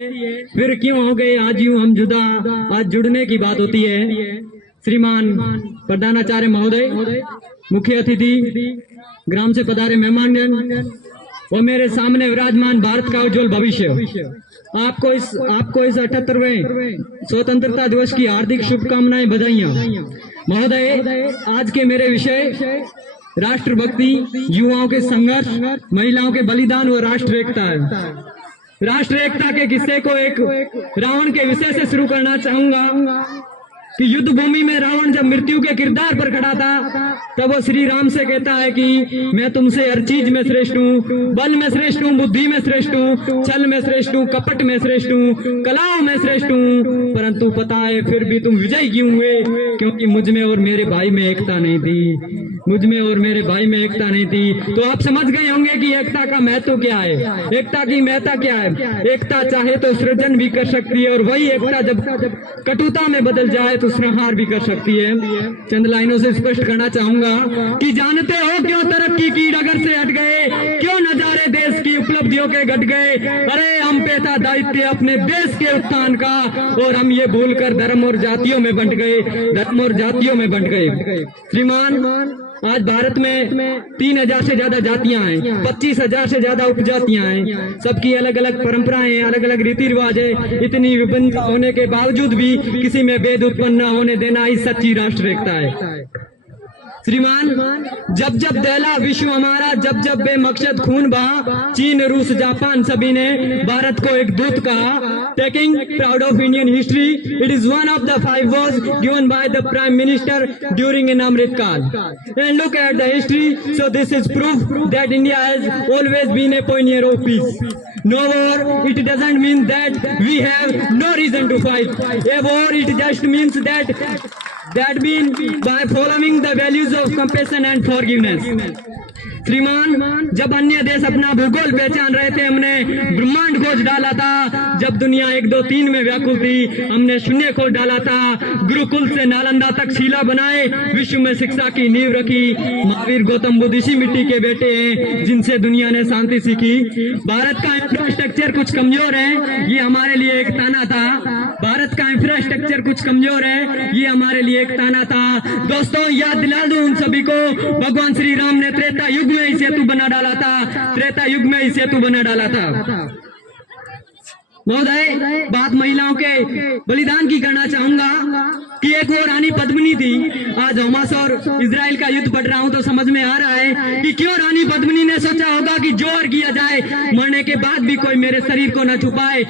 फिर क्यों हो गए आज यूं हम जुदा। आज जुड़ने की बात होती है। श्रीमान प्रधानाचार्य महोदय, मुख्य अतिथि, ग्राम से पधारे मेहमानगण और मेरे सामने विराजमान भारत का उज्जवल भविष्य, आपको इस 78वें स्वतंत्रता दिवस की हार्दिक शुभकामनाएं, बधाइयां। महोदय, आज के मेरे विषय राष्ट्रभक्ति, युवाओं के संघर्ष, महिलाओं के बलिदान और राष्ट्र एकता है। राष्ट्र एकता के किस्से को एक रावण के विषय से शुरू करना चाहूंगा कि युद्ध भूमि में रावण जब मृत्यु के किरदार पर खड़ा था, तब वो श्री राम से कहता है कि मैं तुमसे हर चीज में श्रेष्ठ हूँ, बल में श्रेष्ठ हूँ, बुद्धि में श्रेष्ठ हूँ, छल में श्रेष्ठ हूँ, कपट में श्रेष्ठ हूँ, कलाओं में श्रेष्ठ हूँ, परंतु पता है फिर भी तुम विजयी क्यों हुए? क्योंकि मुझ में और मेरे भाई में एकता नहीं थी, मुझ में और मेरे भाई में एकता नहीं थी। तो आप समझ गए होंगे कि एकता का महत्व क्या है, एकता की महत्ता क्या है। एकता चाहे तो सृजन भी कर सकती है, और वही एकता जब कटुता में बदल जाए तो संहार भी कर सकती है। चंद लाइनों से स्पष्ट करना चाहूंगा कि जानते हो क्यों तरक्की की डगर से हट गए, क्यों नजारे देश की उपलब्धियों के घट गए? अरे हम पे था दायित्व अपने देश के उत्थान का, और हम ये भूलकर धर्म और जातियों में बंट गए, धर्म और जातियों में बंट गए। श्रीमान, आज भारत में 3000 से ज्यादा जातियां हैं, 25,000 से ज्यादा उपजातियां हैं, सबकी अलग अलग परंपराएं हैं, अलग अलग रीति रिवाज है। इतनी विभिन्नता होने के बावजूद भी किसी में भेद उत्पन्न न होने देना ही सच्ची राष्ट्र एकता है। श्रीमान, जब जब दहला विश्व हमारा, जब जब बेमकसद खून बहा, चीन, रूस, जापान सभी ने भारत को एक दूत कहा। Taking proud of Indian history, it is one of the 5 words given by the prime minister during an Amrit Kaal. And look at the history, so this is proof that India has always been a pioneer of peace. No war, it doesn't mean that we have no reason to fight. A war, it just means that mean by following the values of compassion and forgiveness. श्रीमान, जब अन्य देश अपना भूगोल पहचान रहे थे, हमने ब्रह्मांड खोज डाला था। जब दुनिया 1, 2, 3 में व्याकुल थी, हमने शून्य खोज डाला था। गुरुकुल से नालंदा तक शिला बनाए, विश्व में शिक्षा की नींव रखी। महावीर, गौतम बुद्ध इसी मिट्टी के बेटे हैं जिनसे दुनिया ने शांति सीखी। भारत का इंफ्रास्ट्रक्चर कुछ कमजोर है, ये हमारे लिए एक ताना था। भारत का इंफ्रास्ट्रक्चर कुछ कमजोर है, ये हमारे लिए एक ताना था। दोस्तों, याद दिला दूं उन सभी को, भगवान श्री राम ने त्रेता युग में ही सेतु बना डाला था, त्रेता युग में ही सेतु बना डाला था। महोदय, बात महिलाओं के बलिदान की करना चाहूंगा कि एक वो रानी पद्मिनी थी। आज हमास और इजराइल का युद्ध बढ़ रहा हूं तो समझ में आ रहा है कि क्यों रानी पद्मिनी ने सोचा होगा कि जोर किया जाए, मरने के बाद भी कोई मेरे शरीर को न छुपाए।